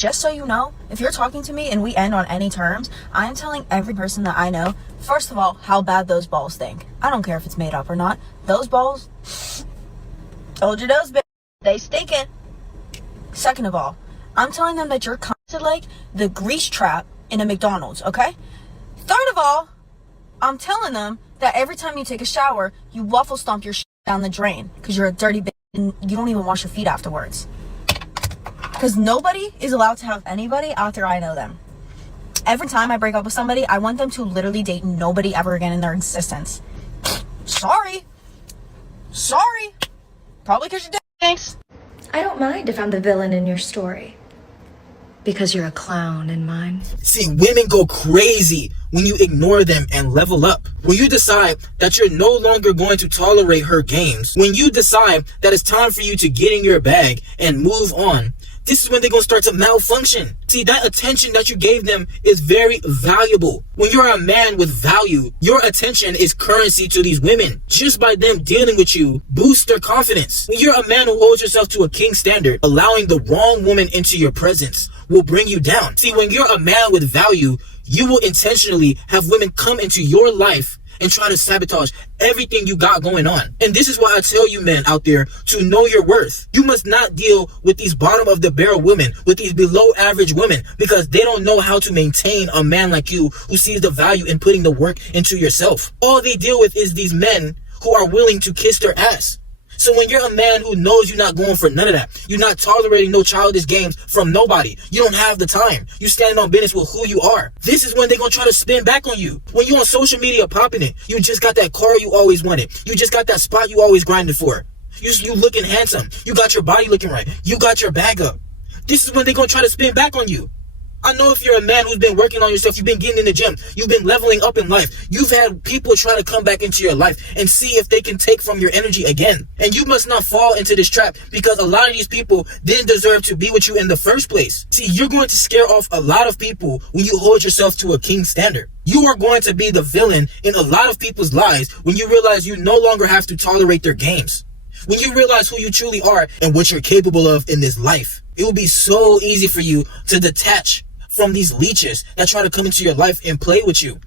Just so you know, if you're talking to me and we end on any terms, I am telling every person that I know, first of all, how bad those balls stink. I don't care if it's made up or not. Those balls, told you those, bitch, they stinking. Second of all, I'm telling them that you're constantly like the grease trap in a McDonald's, okay? Third of all, I'm telling them that every time you take a shower, you waffle stomp your shit down the drain because you're a dirty bitch and you don't even wash your feet afterwards. Because nobody is allowed to have anybody after I know them. Every time I break up with somebody, I want them to literally date nobody ever again in their existence. Sorry. Probably because you're dead. Thanks. I don't mind if I'm the villain in your story. Because you're a clown in mine. See, women go crazy when you ignore them and level up. When you decide that you're no longer going to tolerate her games. When you decide that it's time for you to get in your bag and move on. This is when they're going to start to malfunction. See, that attention that you gave them is very valuable. When you're a man with value, your attention is currency to these women. Just by them dealing with you, boosts their confidence. When you're a man who holds yourself to a king standard, allowing the wrong woman into your presence will bring you down. See, when you're a man with value, you will intentionally have women come into your life and try to sabotage everything you got going on. And this is why I tell you men out there to know your worth. You must not deal with these bottom of the barrel women, with these below average women, because they don't know how to maintain a man like you who sees the value in putting the work into yourself. All they deal with is these men who are willing to kiss their ass. So when you're a man who knows you're not going for none of that, you're not tolerating no childish games from nobody, you don't have the time, you standing on business with who you are, this is when they're going to try to spin back on you. When you're on social media popping it, you just got that car you always wanted, you just got that spot you always grinded for, you looking handsome, you got your body looking right, you got your bag up. This is when they're going to try to spin back on you. I know if you're a man who's been working on yourself, you've been getting in the gym, you've been leveling up in life, you've had people try to come back into your life and see if they can take from your energy again. And you must not fall into this trap, because a lot of these people didn't deserve to be with you in the first place. See, you're going to scare off a lot of people when you hold yourself to a king standard. You are going to be the villain in a lot of people's lives when you realize you no longer have to tolerate their games. When you realize who you truly are and what you're capable of in this life, it will be so easy for you to detach from these leeches that try to come into your life and play with you.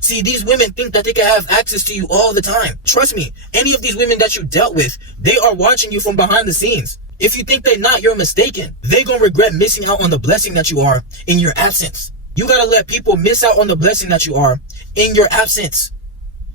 See, these women think that they can have access to you all the time. Trust me, any of these women that you dealt with, they are watching you from behind the scenes. If you think they're not, you're mistaken. They're gonna regret missing out on the blessing that you are in your absence. You gotta let people miss out on the blessing that you are in your absence.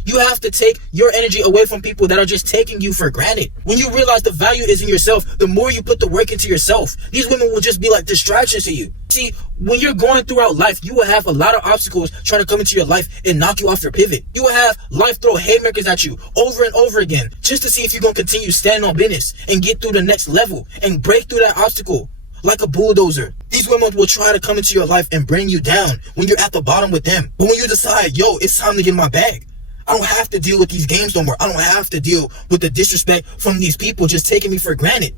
You have to take your energy away from people that are just taking you for granted. When you realize the value is in yourself, the more you put the work into yourself, these women will just be like distractions to you. See, when you're going throughout life, you will have a lot of obstacles trying to come into your life and knock you off your pivot. You will have life throw haymakers at you over and over again, just to see if you're going to continue standing on business and get through the next level and break through that obstacle like a bulldozer. These women will try to come into your life and bring you down when you're at the bottom with them. But when you decide, yo, it's time to get in my bag, I don't have to deal with these games no more. I don't have to deal with the disrespect from these people just taking me for granted.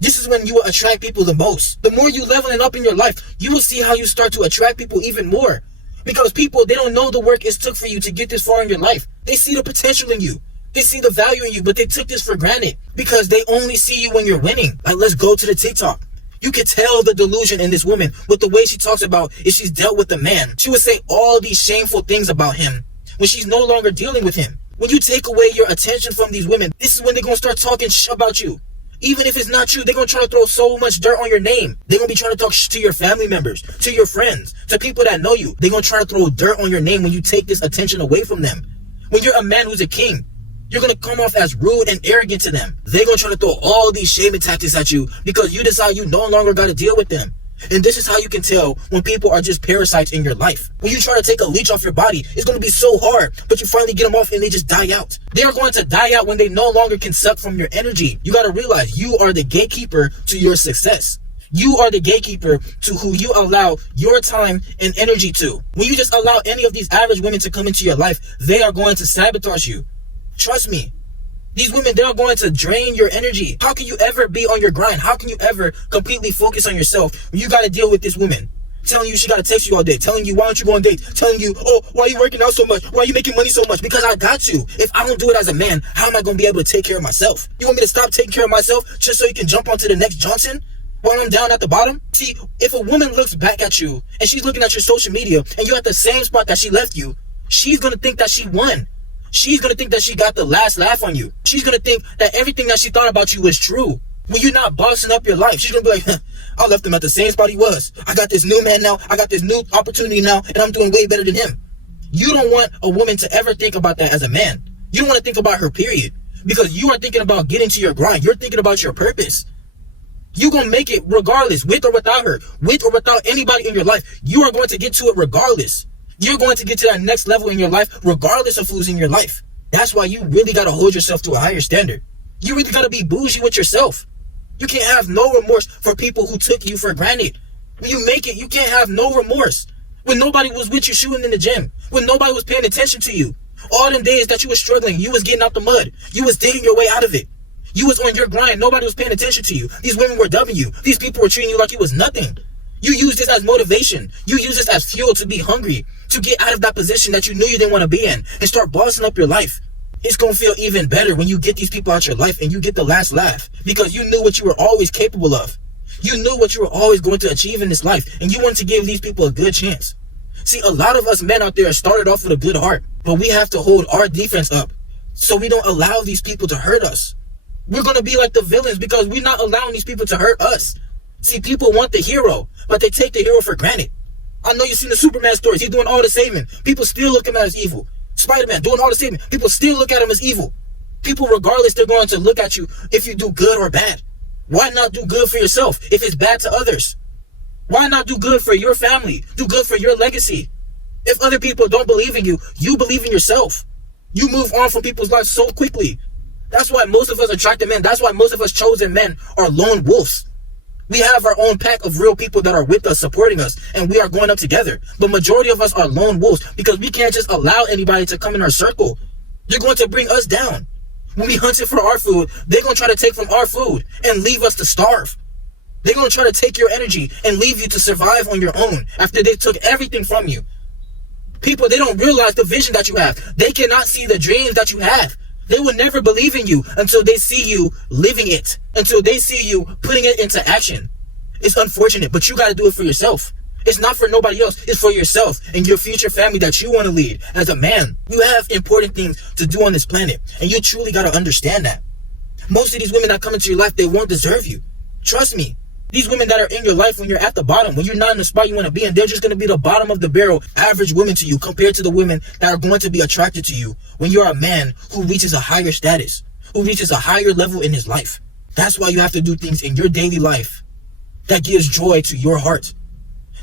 This is when you will attract people the most. The more you leveling up in your life, you will see how you start to attract people even more. Because people, they don't know the work it took for you to get this far in your life. They see the potential in you. They see the value in you, but they took this for granted because they only see you when you're winning. Like, let's go to the TikTok. You can tell the delusion in this woman with the way she talks about if she's dealt with a man. She would say all these shameful things about him when she's no longer dealing with him. When you take away your attention from these women, this is when they're going to start talking about you. Even if it's not true, they're going to try to throw so much dirt on your name. They're going to be trying to talk to your family members, to your friends, to people that know you. They're going to try to throw dirt on your name when you take this attention away from them. When you're a man who's a king, you're going to come off as rude and arrogant to them. They're going to try to throw all these shaming tactics at you because you decide you no longer got to deal with them. And this is how you can tell when people are just parasites in your life. When you try to take a leech off your body, it's going to be so hard, but you finally get them off and they just die out. They are going to die out when they no longer can suck from your energy. You got to realize you are the gatekeeper to your success. You are the gatekeeper to who you allow your time and energy to. When you just allow any of these average women to come into your life, they are going to sabotage you. Trust me. These women, they're going to drain your energy. How can you ever be on your grind? How can you ever completely focus on yourself when you got to deal with this woman telling you she got to text you all day, telling you, why don't you go on dates, telling you, oh, why are you working out so much? Why are you making money so much? Because I got you. If I don't do it as a man, how am I going to be able to take care of myself? You want me to stop taking care of myself just so you can jump onto the next Johnson? while I'm down at the bottom? See, if a woman looks back at you and she's looking at your social media and you're at the same spot that she left you, she's gonna think that she won. She's gonna think that she got the last laugh on you. She's gonna think that everything that she thought about you was true. When you're not bossing up your life, she's gonna be like, I left him at the same spot he was. I got this new man now. I got this new opportunity now, and I'm doing way better than him. You don't want a woman to ever think about that as a man. You don't want to think about her, period. Because you are thinking about getting to your grind. You're thinking about your purpose. You're going to make it regardless, with or without her, with or without anybody in your life. You are going to get to it regardless. You're going to get to that next level in your life, regardless of who's in your life. That's why you really got to hold yourself to a higher standard. You really got to be bougie with yourself. You can't have no remorse for people who took you for granted. When you make it, you can't have no remorse. When nobody was with you shooting in the gym. When nobody was paying attention to you. All them days that you was struggling, you was getting out the mud. You was digging your way out of it. You was on your grind. Nobody was paying attention to you. These women were dubbing you. These people were treating you like you was nothing. You used this as motivation. You used this as fuel to be hungry. To get out of that position that you knew you didn't want to be in. And start bossing up your life. It's going to feel even better when you get these people out your life and you get the last laugh. Because you knew what you were always capable of. You knew what you were always going to achieve in this life. And you wanted to give these people a good chance. See, a lot of us men out there started off with a good heart. But we have to hold our defense up. So we don't allow these people to hurt us. We're going to be like the villains because we're not allowing these people to hurt us. See, people want the hero. But they take the hero for granted. I know you've seen the Superman stories. He's doing all the saving. People still look at him as evil. Spider-Man doing all the saving. People still look at him as evil. People, regardless, they're going to look at you if you do good or bad. Why not do good for yourself if it's bad to others? Why not do good for your family? Do good for your legacy. If other people don't believe in you, you believe in yourself. You move on from people's lives so quickly. That's why most of us attractive men, that's why most of us chosen men are lone wolves. We have our own pack of real people that are with us, supporting us, and we are going up together. But majority of us are lone wolves because we can't just allow anybody to come in our circle. They're going to bring us down. When we hunting for our food, they're going to try to take from our food and leave us to starve. They're going to try to take your energy and leave you to survive on your own after they took everything from you. People, they don't realize the vision that you have. They cannot see the dreams that you have. They will never believe in you until they see you living it, until they see you putting it into action. It's unfortunate, but you got to do it for yourself. It's not for nobody else. It's for yourself and your future family that you want to lead. As a man, you have important things to do on this planet, and you truly got to understand that. Most of these women that come into your life, they won't deserve you. Trust me. These women that are in your life when you're at the bottom, when you're not in the spot you want to be in, they're just going to be the bottom of the barrel, average women to you compared to the women that are going to be attracted to you when you're a man who reaches a higher status, who reaches a higher level in his life. That's why you have to do things in your daily life that gives joy to your heart,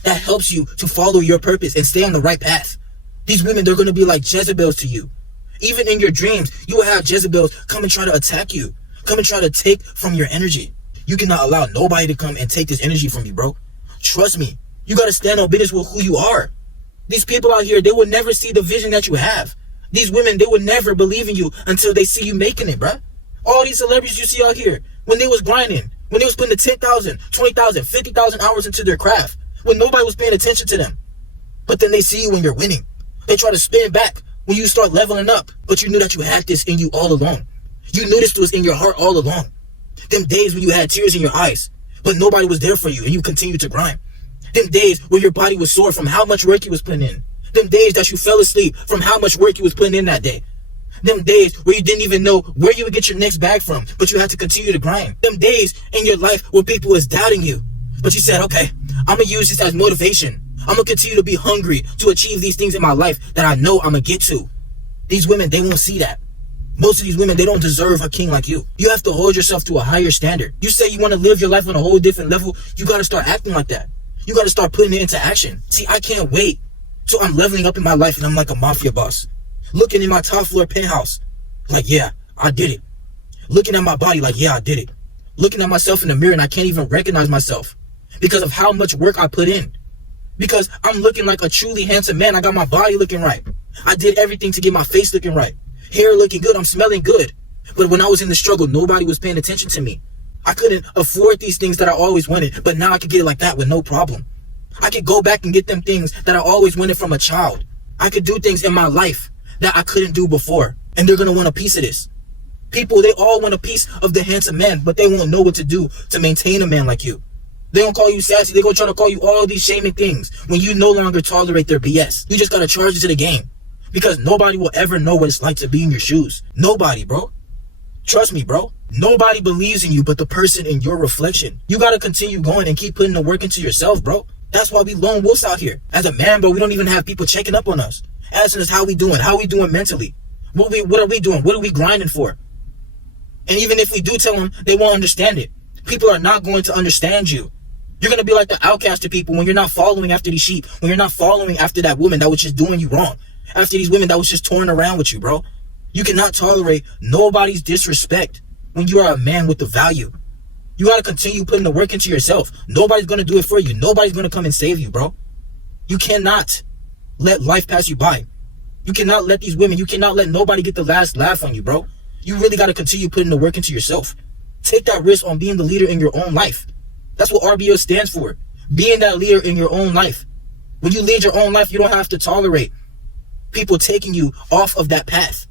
that helps you to follow your purpose and stay on the right path. These women, they're going to be like Jezebels to you. Even in your dreams, you will have Jezebels come and try to attack you, come and try to take from your energy. You cannot allow nobody to come and take this energy from you, bro. Trust me. You got to stand on business with who you are. These people out here, they will never see the vision that you have. These women, they will never believe in you until they see you making it, bro. All these celebrities you see out here, when they was grinding, when they was putting the 10,000, 20,000, 50,000 hours into their craft, when nobody was paying attention to them. But then they see you when you're winning. They try to spin back when you start leveling up. But you knew that you had this in you all along. You knew this was in your heart all along. Them days when you had tears in your eyes, but nobody was there for you and you continued to grind. Them days where your body was sore from how much work you was putting in. Them days that you fell asleep from how much work you was putting in that day. Them days where you didn't even know where you would get your next bag from, but you had to continue to grind. Them days in your life where people was doubting you, but you said, okay, I'm going to use this as motivation. I'm going to continue to be hungry to achieve these things in my life that I know I'm going to get to. These women, they won't see that. Most of these women, they don't deserve a king like you. You have to hold yourself to a higher standard. You say you want to live your life on a whole different level, you got to start acting like that. You got to start putting it into action. See, I can't wait. So I'm leveling up in my life and I'm like a mafia boss. Looking in my top floor penthouse, like, yeah, I did it. Looking at my body like, yeah, I did it. Looking at myself in the mirror and I can't even recognize myself because of how much work I put in. Because I'm looking like a truly handsome man. I got my body looking right. I did everything to get my face looking right. Hair looking good. I'm smelling good. But when I was in the struggle, nobody was paying attention to me. I couldn't afford these things that I always wanted, but now I could get it like that with no problem. I could go back and get them things that I always wanted from a child. I could do things in my life that I couldn't do before. And they're going to want a piece of this. People, they all want a piece of the handsome man, but they won't know what to do to maintain a man like you. They gonna call you sassy. They gonna try to call you all these shaming things when you no longer tolerate their BS. You just gotta charge it to the game. Because nobody will ever know what it's like to be in your shoes. Nobody, bro. Trust me, bro. Nobody believes in you but the person in your reflection. You gotta continue going and keep putting the work into yourself, bro. That's why we lone wolves out here. As a man, bro, we don't even have people checking up on us, asking us how we doing mentally. What are we doing? What are we grinding for? And even if we do tell them, they won't understand it. People are not going to understand you. You're going to be like the outcast to people when you're not following after these sheep, when you're not following after that woman that was just doing you wrong, after these women that was just touring around with you, bro. You cannot tolerate nobody's disrespect when you are a man with the value. You got to continue putting the work into yourself. Nobody's going to do it for you. Nobody's going to come and save you, bro. You cannot let life pass you by. You cannot let these women, you cannot let nobody get the last laugh on you, bro. You really got to continue putting the work into yourself. Take that risk on being the leader in your own life. That's what RBO stands for. Being that leader in your own life. When you lead your own life, you don't have to tolerate people taking you off of that path.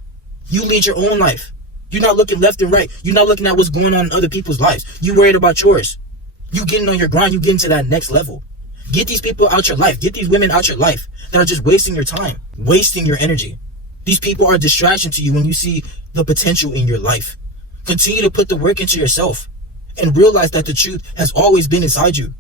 You lead your own life. You're not looking left and right. You're not looking at what's going on in other people's lives. You worried about yours. You getting on your grind. You getting to that next level. Get these people out your life. Get these women out your life that are just wasting your time, wasting your energy. These people are a distraction to you when you see the potential in your life. Continue to put the work into yourself and realize that the truth has always been inside you.